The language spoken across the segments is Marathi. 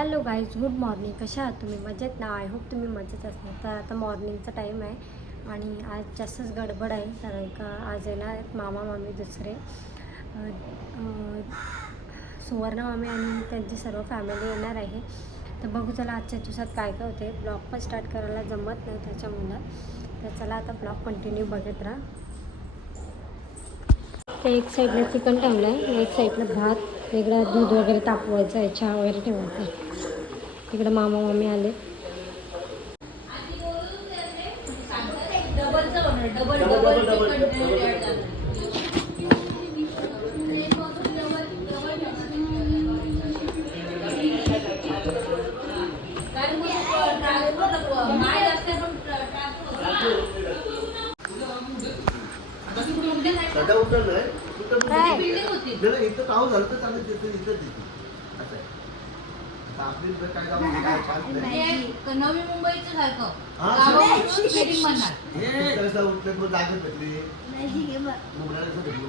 Hello guys, good morning. कशा आहात तुम्ही? मजेत ना? आय होप तुम्ही मजेत असणार. तर आता मॉर्निंगचा टाईम आहे आणि आज जास्तच गडबड आहे कारण का आज येणार आहेत मामा मामी दुसरे सुवर्ण मामी आणि त्यांची सर्व फॅमिली येणार आहे. तर बघू चला आजच्या दिवसात काय काय होते. ब्लॉग पण स्टार्ट करायला जमत नाही त्याच्यामुळं. तर चला आता ब्लॉग कंटिन्यू बघत राहा. तर एक साईडला चिकन ठेवलं आहे, एक साईडला भात, वेगळा दूध वगैरे तापवायचं आहे, चहा वगैरे ठेवायचं आहे. तिकडे मामा मामी आले. इथं काव झालं तर चांगलं तिथं इथं असं आहे. आपली काय गाव नवी मुंबईचं सारखं जागेत भेटली मुंबईला भेटली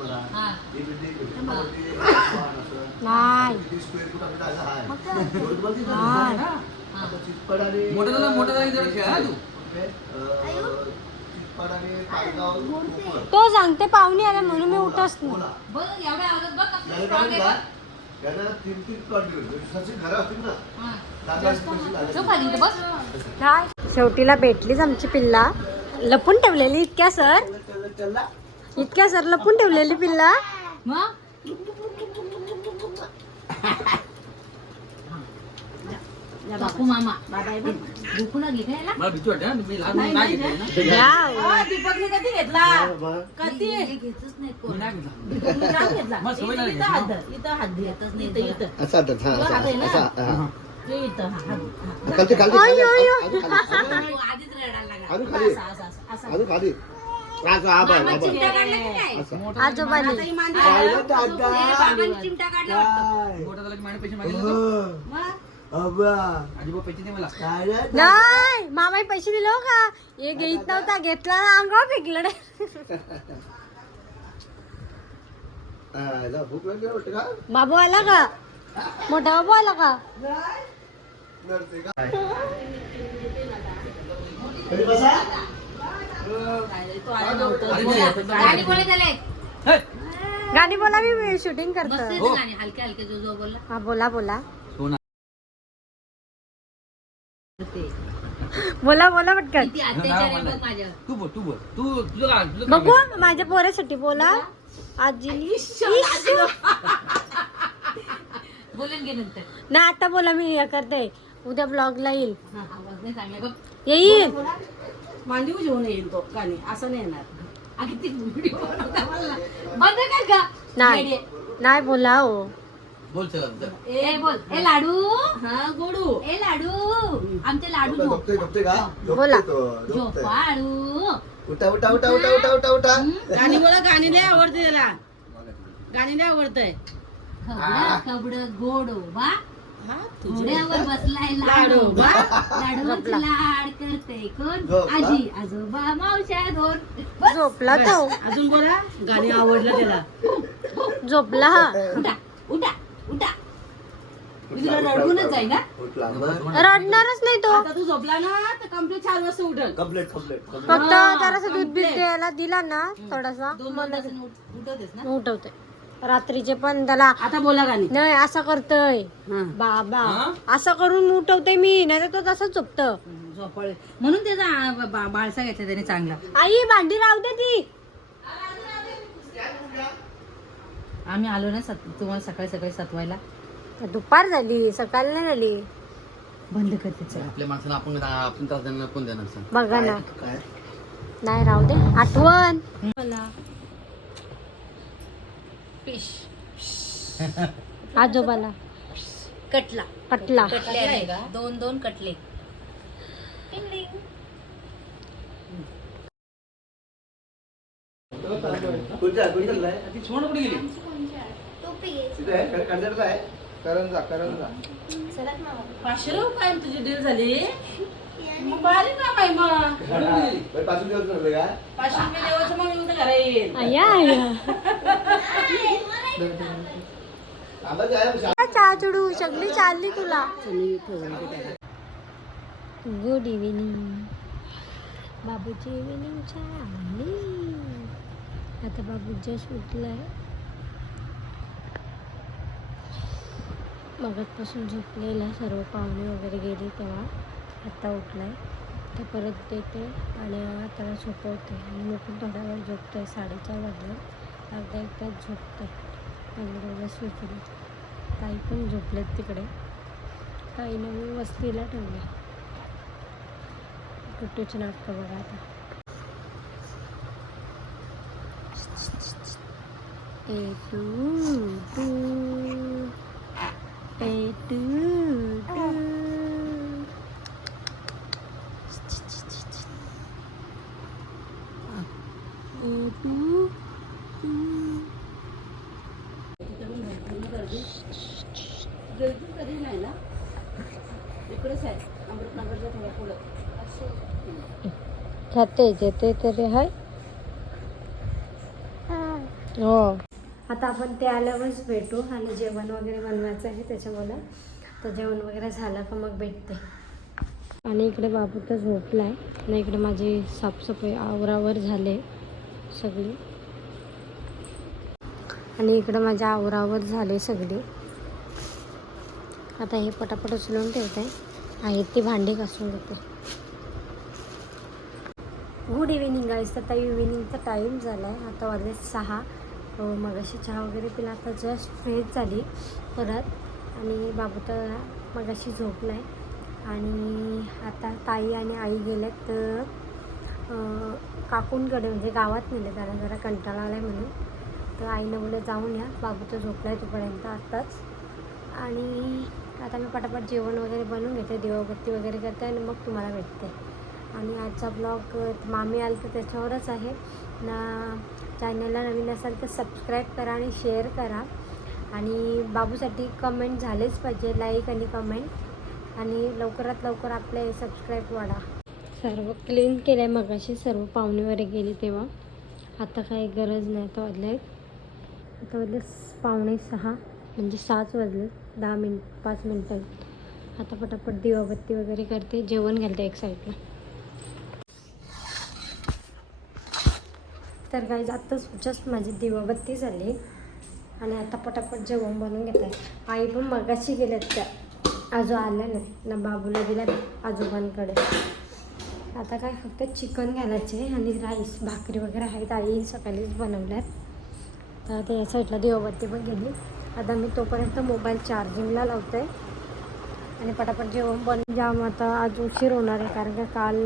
मला स्क्वेअर फूट तो सांगते पाहुणे आला म्हणून मी उठच नाही. शेवटीला भेटलीच आमची पिल्ला. लपून ठेवलेली इतक्या सर लपून ठेवलेली पिल्ला. बापू मामा बाबा दुखून घेतला मला भीती वाटते. तुम्ही लहान नाही दीपकने कधी घेतला कधी घेतच नाही कोण घेतला मग सवय नाही इथं हात देतच नाही इथं असा असा ते इथं खाली खाली आधीच रडायला लागला अजून खाली आजोबानी चिमटा काढला नाही. मामाई पैसे दिले हो का? हे घेत नव्हता, घेतला ना अंगावर फेकलं. बाबू आला का? मोठा बाबू आला का? गाणी बोला, मी शूटिंग करतो. हलके हलके जो बोलला. हा बोला बोला बोला बोला पटकन. बघू माझ्या पोरासाठी बोला. आजी बोलेन गे नंतर ना, आता बोला. मी हे करते, उद्या ब्लॉगला येईल. येईल मांडी घेऊन येईल तो गाणी असं नाही येणार. बंद कर का? नाही नाही बोला हो. बोल ए लाडू. हा गोडू. ए लाडू आमचे लाडू बोला. झोपाडू. उठा उठा उठा उठा उठा उठा उठा. गाणी बोला. गाणी लय आवडते त्याला. गाणी लय आवडतंय. कबड गोडोबा घोड्यावर बसलाय लाडोबा. लाडूचा लाड करते कोण? आजी आजोबा मावश्या दोन. झोपला तो. अजून बोला. गाणी आवडलं त्याला. झोपला. हा उठा उठा उठा. तुला रडूनच आहे ना? रडणारच नाही तो. आता तू झोपला ना तर कम्प्लीट 4 वाजता उठल. फक्त जरासं दूध बीत द्यायला दिला ना थोडासा उठवतेस ना? उठवते. रात्रीचे पण त्याला आता बोला गाणी. नाही असं करतय बाबा. असं करून उठवते मी, नाही तर तो तसंच झोपत. झोपळे म्हणून त्याचा बाळसा घेतला त्याने चांगला. आई भांडी राहू दे ती. आम्ही आलो ना तुम्हाला सकाळी सकाळी सतवायला. दुपार झाली, सकाळ नाही झाली. बंद करते आपल्या माणसाला आपण त्रास देणार कोण देणार सर? बघा ना. नाही राहू दे, आठवण. मला फिश आजोबाला कटला कटला. दोन दोन कटले. करंजा करंजा 500 रुपये तुझी डील झाली. मग बारीक काम आहे मग. 5 दिवस झाले का? 500 रुपये देवाचं मग येऊन घरा येईल. आया आया. चाचडू सगळी चालली तुला. Good evening. बाबूची इव्हिनिंग चालली. आता बाबू जस्ट उठलाय. मगाचपासून झोपलेला, सर्व पाहुणे वगैरे गेली तेव्हा आत्ता उठलाय. तर परत देते आणि त्याला झोपवते आणि मी पण थोड्या वेळ झोपते. 4:30 वाजले. अर्धा एक तास झोपते. पंधरा सुचली. ताई पण झोपलेत तिकडे. ताईनं मी वस्तीला ठेवले. टुटूचे नाटकं बघा आता. ए टू टू ए टू टू. ए टू गर्दी कधी नाही ना, इकडेच आहे अमृतनगरच्या थोड्या पुढं. खाते जेते तरी हाय. हो, आता आपण ते आल्यावरच भेटू आणि जेवण वगैरे बनवायचं आहे त्याच्यामुळे. तर जेवण वगैरे झालं का मग भेटते. आणि इकडे बाबू तर झोपला आहे आणि इकडे माझी साफसफाई आवरावर झाले सगळी. आणि इकडे माझ्या आवरावर झाले सगळी. आता हे पटापट उचलून ठेवते आहे. ती भांडी घासून घेते. गुड इव्हिनिंग गाईस. आता इव्हिनिंगचा टाईम झाला आहे. आता वाजले 6. मगाशी चहा वगैरे पिला. आता जस्ट फ्रेश झाली परत. आणि बाबू तर मगाशी झोपला आहे. आणि आता ताई आणि आई गेल्यात तर काकूंकडे, म्हणजे गावात नेले. त्याला जरा कंटाळा आला आहे म्हणून. तर आईनं बोललं जाऊन या, बाबू तर झोपला आहे तोपर्यंत आत्ताच. आणि आता मी पटापट जेवण वगैरे बनवून घेते, दिवाबत्ती वगैरे करते आणि मग तुम्हाला भेटते. आणि आजचा ब्लॉग मामी आलं तर त्याच्यावरच आहे ना. चॅनलला नवीन असाल तर सबस्क्राईब करा आणि शेअर करा. आणि बाबूसाठी कमेंट झालेच पाहिजे, लाईक आणि कमेंट. आणि लवकरात लवकर आपले सबस्क्राईब वाढा. सर्व क्लीन केलं आहे मगाशी. सर्व पाहुणे वगैरे गेली तेव्हा. आता काही गरज नाही. आता वाजले 5:45, म्हणजे 6 वाजले. 5 मिनटं. आता पटापट दिवाबत्ती वगैरे करते, जेवण घालते एक साईडला. तर काही आत्ताच जस्ट माझी दिवाबत्ती झाली आणि आता पटापट जेवण बनवून घेत आहे. आई पण मगाशी गेल्यात, त्या आजो आल्या नाही ना, बाबूला दिल्या आजोबांकडे. आता काय फक्त चिकन घालायचे आणि राईस, भाकरी वगैरे आहेत. आई सकाळीच बनवल्यात. तर आता या साईडला दिवाबत्ती पण गेली. आता मी तोपर्यंत मोबाईल चार्जिंगला लावते आणि पटापट जेवण बनवून जाम. आता आज उशीर होणार आहे कारण का काल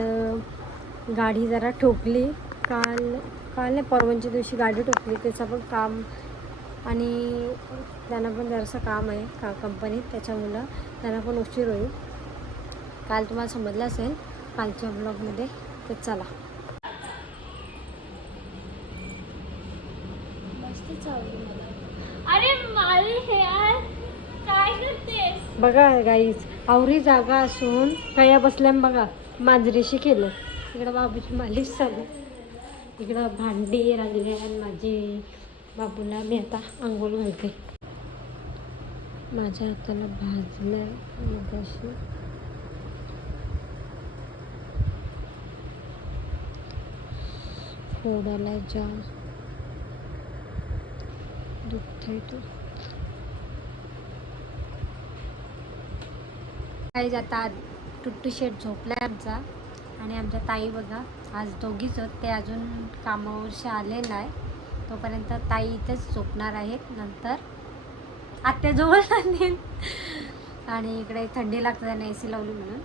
गाडी जरा ठोकली. काल नाही, परवाच्या दिवशी गाडी ठोकली. त्याचं पण काम आणि त्यांना पण जरासं काम आहे कंपनीत, त्याच्यामुळं त्यांना पण उशीर होईल. काल तुम्हाला समजलं असेल कालच्या ब्लॉगमध्ये. तर चला. मस्त चावली मला. अरे मारी हे यार, काय करतेस? बघा गाईज, आवरी जागा असून कया बसल्या बघा. मांजरीशी केलं. इकडं बाबूची मालिश चालू. इकडं भांडी राहिली आणि माझी बाबूला मी आता आंघोळ घालते. माझ्या हाताला भाजलं आहे अशी. फोडाला जाम दुखतंय तो. काही जाता टुट्टू शेट झोपलाय आमचा. आणि आमच्या ताई बघा आज दोघीच होत, ते अजून कामावरशी आले नाही. तोपर्यंत ताई इथेच झोपणार आहेत. नंतर आत्याजवळ आणेल. आणि इकडे थंडी लागते त्याने AC लावली म्हणून.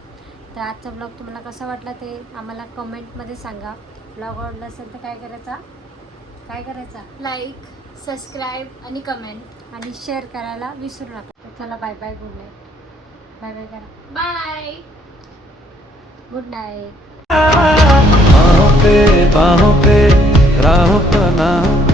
तर आजचा ब्लॉग तुम्हाला कसा वाटला ते आम्हाला कमेंटमध्ये सांगा. ब्लॉग आवडला असेल तर काय करायचा लाईक, सबस्क्राईब आणि कमेंट आणि शेअर करायला विसरू नका. तर चला bye bye, good night. Bye bye करा. बाय. Good night. बाहों पे राहों का नाम